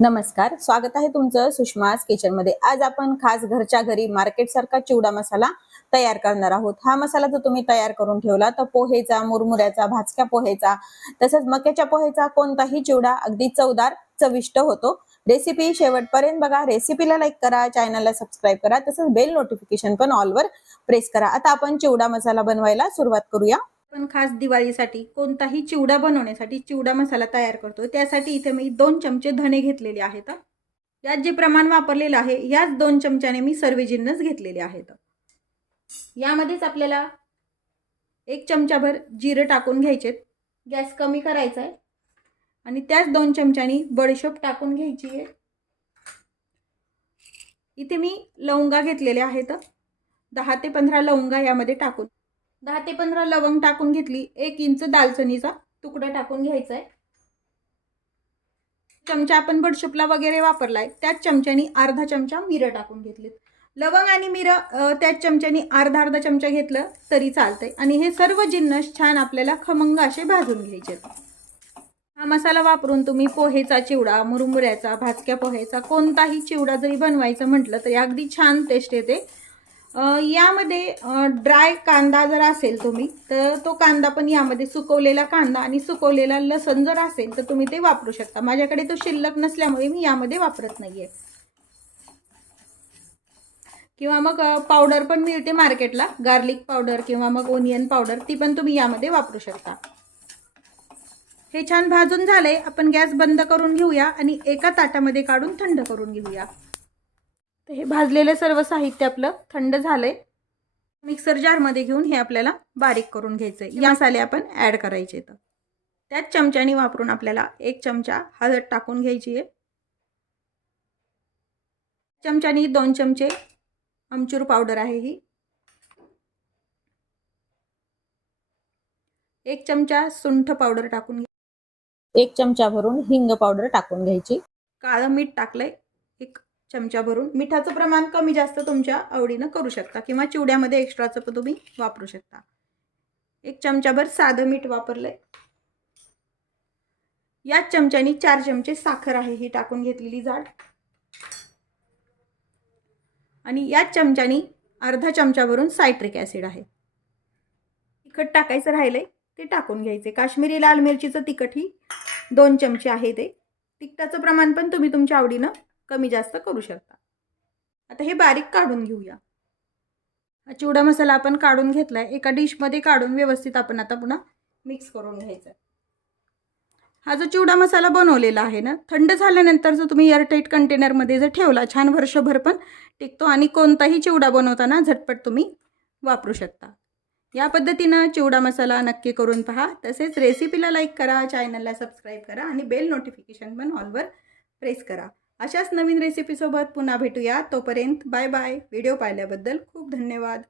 नमस्कार, स्वागत आहे तुमचं सुषमाज किचन मध्ये। आज आपण खास घरच्या घरी मार्केट सारखा चिवडा मसाला तयार करणार आहोत। हा मसाला जर तुम्ही तयार करून ठेवला तर पोहेचा, मुरमुऱ्याचा, भाजक्या पोहेचा तसंच मक्याच्या पोहेचा कोणताही चिवडा अगदी चवदार चविष्ट होतो। रेसिपी शेवटपर्यंत बघा। रेसिपीला लाईक करा, चॅनलला सबस्क्राइब करा, तसंच बेल नोटिफिकेशन पण ऑल वर प्रेस करा। आता आपण चिवडा मसाला बनवायला सुरुवात करूया। पण खास दिवाळीसाठी कोणताही चिवडा बनवण्यासाठी चिवडा मसाला तयार करतो। त्यासाठी इथे मी 2 चमचे धणे घेतलेले आहेत। यात जे प्रमाण वापरलेले आहे याच 2 चमच्याने मी सर्व जिन्नस घेतलेले आहेत। यामध्येच आपल्याला 1 चमचाभर जिरे टाकून घ्यायचे। गॅस कमी करायचा आहे आणि त्याच 2 चमच्यानी बडीशोप टाकून घ्यायची आहे। इथे मी लवंगा घेतलेले आहेत। 10 ते 15 लवंगा यामध्ये टाकून 10 ते 15 लवंग टाकून घेतली। 1 इंच दालचिनीचा तुकडा टाकून घ्यायचा आहे। चमचा आपण बडशोपला वगैरे वापरलाय त्याच चमच्यानी अर्धा चमचा मिरं टाकून घेतले। लवंग आणि मिरं त्याच चमच्यानी अर्धा चमचा घेतलं तरी चालतंय आणि हे सर्व जिन्नस छान आपल्याला खमंग असे भाजून घ्यायचे। हा मसाला वापरून तुम्ही पोहेचा चिवडा, मुरमुऱ्याचा, भाजक्या पोहेचा कोणताही चिवडा जरी बनवायचं म्हटलं तरी अगदी छान टेस्ट येते। यामध्ये ड्राय कांदा जर असेल तुम्ही तर तो कांदा पण यामध्ये सुकवलेला कांदा आणि सुकवलेला लसूण जर असेल तर तुम्ही ते वापरू शकता। माझ्याकडे तो शिल्लक नसल्यामुळे मी यामध्ये वापरत नाहीये। किंवा मग पावडर पण मिळते मार्केटला, गार्लिक पावडर किंवा मग ओनियन पावडर, ती पण तुम्ही यामध्ये वापरू शकता। हे छान भाजून झाले। आपण गॅस बंद करून घेऊया आणि एका ताटामध्ये काढून थंड करून घेऊया। तर हे भाजलेले सर्व साहित्य आपलं थंड झालंय। मिक्सर जार मध्ये घेऊन हे आपल्याला बारीक करून घ्यायचंय। या मसाले आपण ऍड करायचे। तर त्याच चमच्यानी वापरून आपल्याला 1 चमचा हळद टाकून घ्यायची आहे। चमच्यानी 2 चमचे आमचूर पावडर आहे ही। 1 चमचा सुंठ पावडर टाकून 1 चमचा भरून हिंग पावडर टाकून घ्यायची। काळं मीठ टाकलंय 1 चमचा भरून। मिठाचं प्रमाण कमी जास्त तुमच्या आवडीनं करू शकता किंवा चिवड्यामध्ये एक्स्ट्राचं पण तुम्ही वापरू शकता। 1 चमचाभर साधं मीठ वापरलंय। याच चमच्यानी 4 चमचे साखर आहे ही टाकून घेतलेली जाड आणि याच चमच्यानी अर्धा चमचा भरून सायट्रिक ॲसिड आहे। तिखट टाकायचं राहिलंय ते टाकून घ्यायचे। काश्मीरी लाल मिरचीचं तिखट ही 2 चमचे आहे ते। तिखटाचं प्रमाण पण तुम्ही तुमच्या आवडीनं कमी जास्त करू शकता। आता हे बारीक काढून घेऊया। हा चिवडा मसाला आपण काढून घेतलाय। एका डिश मध्ये काढून व्यवस्थित आपण आता पुन्हा मिक्स करून घ्यायचा। हा जो चिवडा मसाला बनवलेला आहे ना, थंड झाल्यानंतर जो तुम्ही एअरटाईट कंटेनर मध्ये जर ठेवला छान वर्षभर पण टिकतो आणि कोणताही चिवडा बनवताना झटपट तुम्ही वापरू शकता। या पद्धतीने चिवडा मसाला नक्की करून पहा। तसेच रेसिपीला लाईक करा, चॅनलला सबस्क्राइब करा आणि बेल नोटिफिकेशन पण ऑल वर प्रेस करा। अशाच नवीन रेसिपी सोबत पुन्हा भेटूया। तोपर्यंत बाय बाय। व्हिडिओ पाहिल्याबद्दल खूप धन्यवाद।